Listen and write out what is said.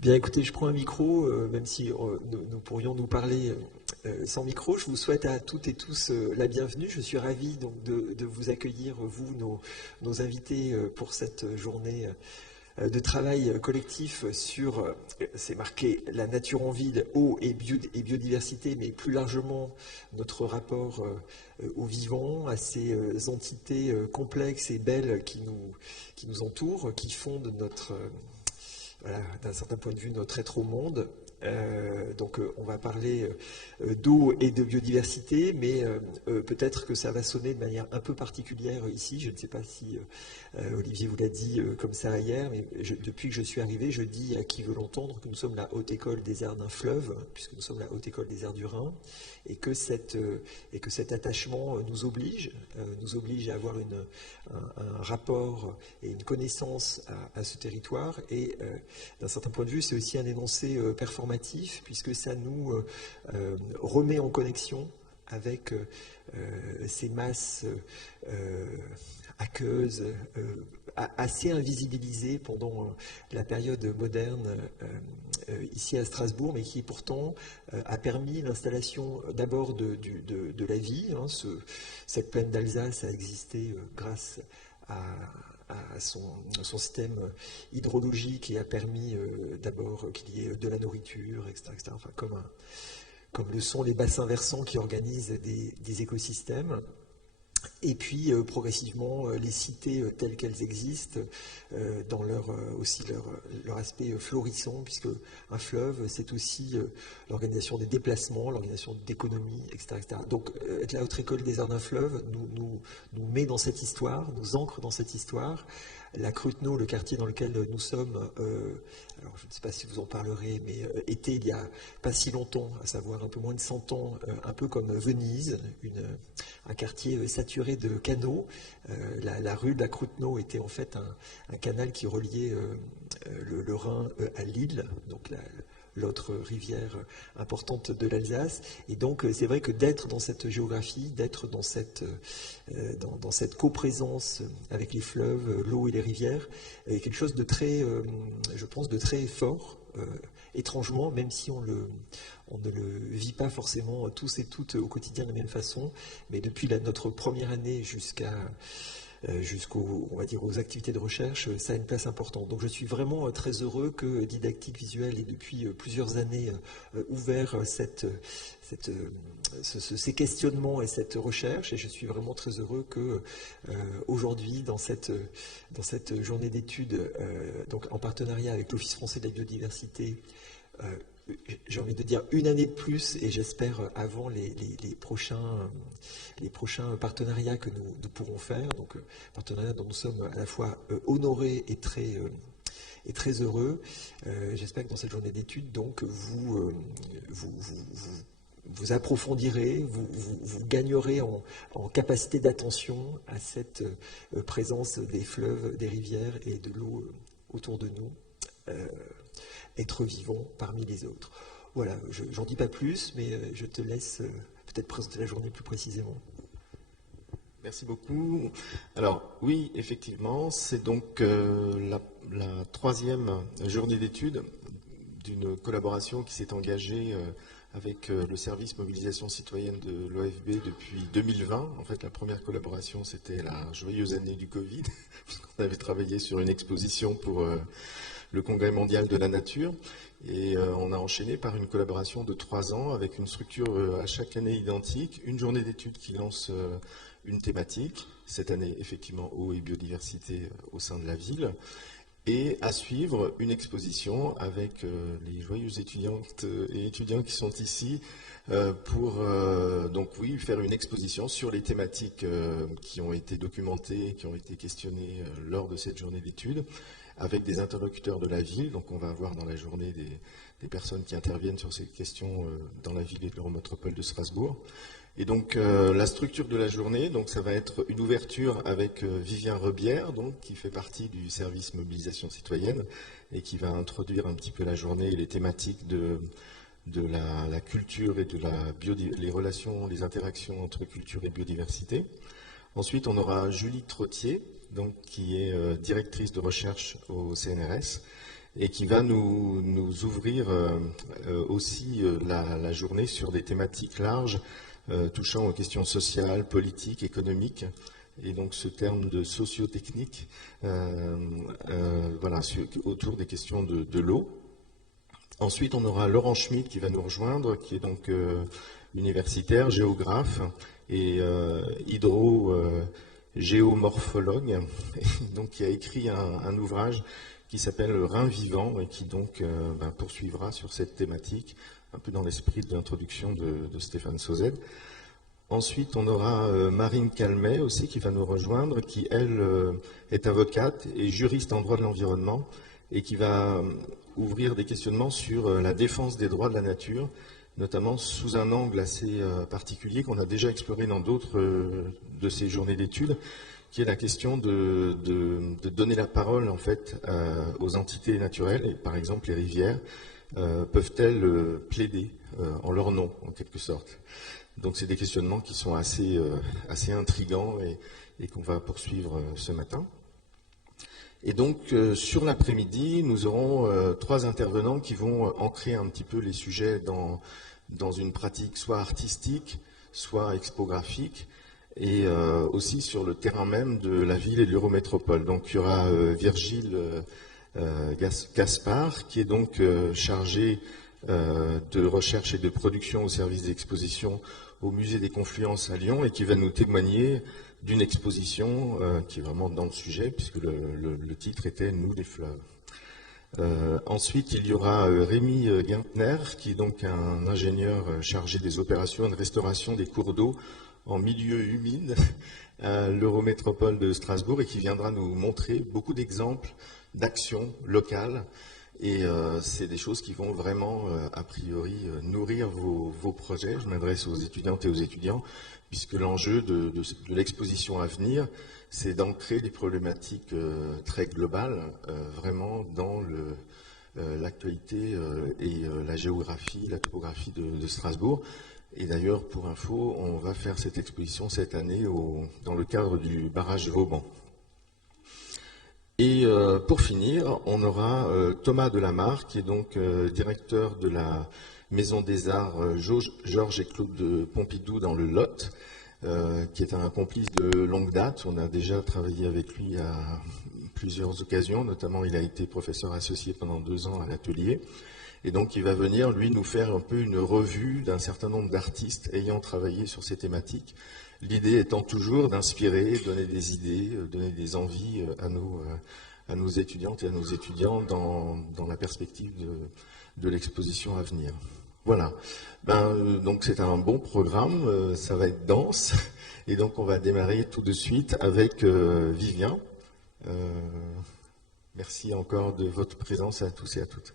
Bien, écoutez, je prends un micro, même si nous pourrions nous parler sans micro. Je vous souhaite à toutes et tous la bienvenue. Je suis ravi donc de vous accueillir, vous, nos invités, pour cette journée de travail collectif sur, c'est marqué, la nature en ville, eau et biodiversité, mais plus largement notre rapport au vivant, à ces entités complexes et belles qui nous entourent, qui fondent notre voilà, d'un certain point de vue, notre être au monde. Donc on va parler d'eau et de biodiversité, mais peut-être que ça va sonner de manière un peu particulière ici. Je ne sais pas si Olivier vous l'a dit comme ça hier, mais depuis que je suis arrivé, je dis à qui veut l'entendre que nous sommes la haute école des airs d'un fleuve, puisque nous sommes la haute école des airs du Rhin, et que cet attachement nous oblige à avoir un rapport et une connaissance à ce territoire. Et d'un certain point de vue, c'est aussi un énoncé performatif, puisque ça nous remet en connexion avec ces masses aqueuses assez invisibilisées pendant la période moderne ici à Strasbourg, mais qui pourtant a permis l'installation d'abord de la vie. Hein, cette plaine d'Alsace a existé grâce à son système hydrologique et a permis d'abord qu'il y ait de la nourriture, etc. etc. Enfin, comme le sont les bassins versants qui organisent des écosystèmes. Et puis progressivement les cités telles qu'elles existent dans aussi leur aspect florissant, puisque un fleuve c'est aussi l'organisation des déplacements, l'organisation d'économies, etc., etc. Donc être la haute école des arts d'un fleuve nous met dans cette histoire, nous ancre dans cette histoire. La Cruteno, le quartier dans lequel nous sommes, alors je ne sais pas si vous en parlerez, mais était il n'y a pas si longtemps, à savoir un peu moins de 100 ans, un peu comme Venise, un quartier saturé de canaux. La rue de la Cruteno était en fait un canal qui reliait le Rhin à Lille, donc l'autre rivière importante de l'Alsace. Et donc c'est vrai que d'être dans cette géographie, d'être dans cette coprésence avec les fleuves, l'eau et les rivières, est quelque chose de très, je pense, de très fort, étrangement, même si on ne le vit pas forcément tous et toutes au quotidien de la même façon, mais depuis notre première année on va dire, aux activités de recherche, ça a une place importante. Donc je suis vraiment très heureux que Didactique Visuelle ait depuis plusieurs années ouvert ces questionnements et cette recherche, et je suis vraiment très heureux que aujourd'hui, dans cette journée d'études, donc en partenariat avec l'Office français de la biodiversité, j'ai envie de dire une année de plus, et j'espère avant les prochains partenariats que nous pourrons faire, donc partenariats dont nous sommes à la fois honorés et très heureux. J'espère que dans cette journée d'études, donc, vous approfondirez, vous gagnerez en capacité d'attention à cette présence des fleuves, des rivières et de l'eau autour de nous. Être vivant parmi les autres. Voilà, j'en dis pas plus, mais je te laisse peut-être présenter la journée plus précisément. Merci beaucoup. Alors oui, effectivement, c'est donc la troisième journée d'études d'une collaboration qui s'est engagée avec le service mobilisation citoyenne de l'OFB depuis 2020. En fait, la première collaboration, c'était la joyeuse année du Covid, puisqu'on avait travaillé sur une exposition pour le Congrès mondial de la nature, et on a enchaîné par une collaboration de 3 ans avec une structure à chaque année identique, une journée d'études qui lance une thématique, cette année effectivement eau et biodiversité au sein de la ville, et à suivre une exposition avec les joyeuses étudiantes et étudiants qui sont ici pour donc oui, faire une exposition sur les thématiques qui ont été documentées, qui ont été questionnées lors de cette journée d'études, avec des interlocuteurs de la ville. Donc on va avoir dans la journée des personnes qui interviennent sur ces questions dans la ville et de l'Eurométropole de Strasbourg. Et donc la structure de la journée, donc ça va être une ouverture avec Vivien Rebière, donc qui fait partie du service mobilisation citoyenne et qui va introduire un petit peu la journée et les thématiques de la culture et de les relations, les interactions entre culture et biodiversité. Ensuite, on aura Julie Trottier, donc, qui est directrice de recherche au CNRS et qui va nous ouvrir aussi la journée sur des thématiques larges touchant aux questions sociales, politiques, économiques. Et donc ce terme de socio-technique, voilà, autour des questions de l'eau. Ensuite, on aura Laurent Schmitt qui va nous rejoindre, qui est donc universitaire, géographe et hydrogéomorphologue, donc qui a écrit un ouvrage qui s'appelle Le Rhin vivant et qui donc poursuivra sur cette thématique, un peu dans l'esprit de l'introduction de Stéphane Sauzet. Ensuite, on aura Marine Calmet aussi qui va nous rejoindre, qui, elle, est avocate et juriste en droit de l'environnement et qui va ouvrir des questionnements sur la défense des droits de la nature, notamment sous un angle assez particulier qu'on a déjà exploré dans d'autres de ces journées d'études, qui est la question de donner la parole en fait aux entités naturelles, et par exemple les rivières, peuvent-elles plaider en leur nom, en quelque sorte. Donc c'est des questionnements qui sont assez intrigants et qu'on va poursuivre ce matin. Et donc sur l'après-midi, nous aurons 3 intervenants qui vont ancrer un petit peu les sujets dans une pratique soit artistique, soit expographique, et aussi sur le terrain même de la ville et de l'Eurométropole. Donc il y aura Virgile Gaspard, qui est donc chargé de recherche et de production au service d'exposition au Musée des Confluences à Lyon et qui va nous témoigner d'une exposition qui est vraiment dans le sujet, puisque le titre était « Nous les fleuves ». Ensuite, il y aura Rémi Guintner, qui est donc un ingénieur chargé des opérations de restauration des cours d'eau en milieu humide à l'Eurométropole de Strasbourg et qui viendra nous montrer beaucoup d'exemples d'actions locales. Et c'est des choses qui vont vraiment, a priori, nourrir vos projets. Je m'adresse aux étudiantes et aux étudiants, puisque l'enjeu de l'exposition à venir, c'est d'ancrer des problématiques très globales, vraiment dans l'actualité et la géographie, la topographie de Strasbourg. Et d'ailleurs, pour info, on va faire cette exposition cette année dans le cadre du barrage Vauban. Et pour finir, on aura Thomas Delamarre, qui est donc directeur de la Maison des Arts Georges et Claude de Pompidou dans le Lot, qui est un complice de longue date. On a déjà travaillé avec lui à plusieurs occasions, notamment il a été professeur associé pendant 2 ans à l'atelier. Et donc il va venir, lui, nous faire un peu une revue d'un certain nombre d'artistes ayant travaillé sur ces thématiques. L'idée étant toujours d'inspirer, donner des idées, donner des envies à nos étudiantes et à nos étudiants dans la perspective de l'exposition à venir. Voilà. Donc c'est un bon programme, ça va être dense. Et donc on va démarrer tout de suite avec Vivien. Merci encore de votre présence à tous et à toutes.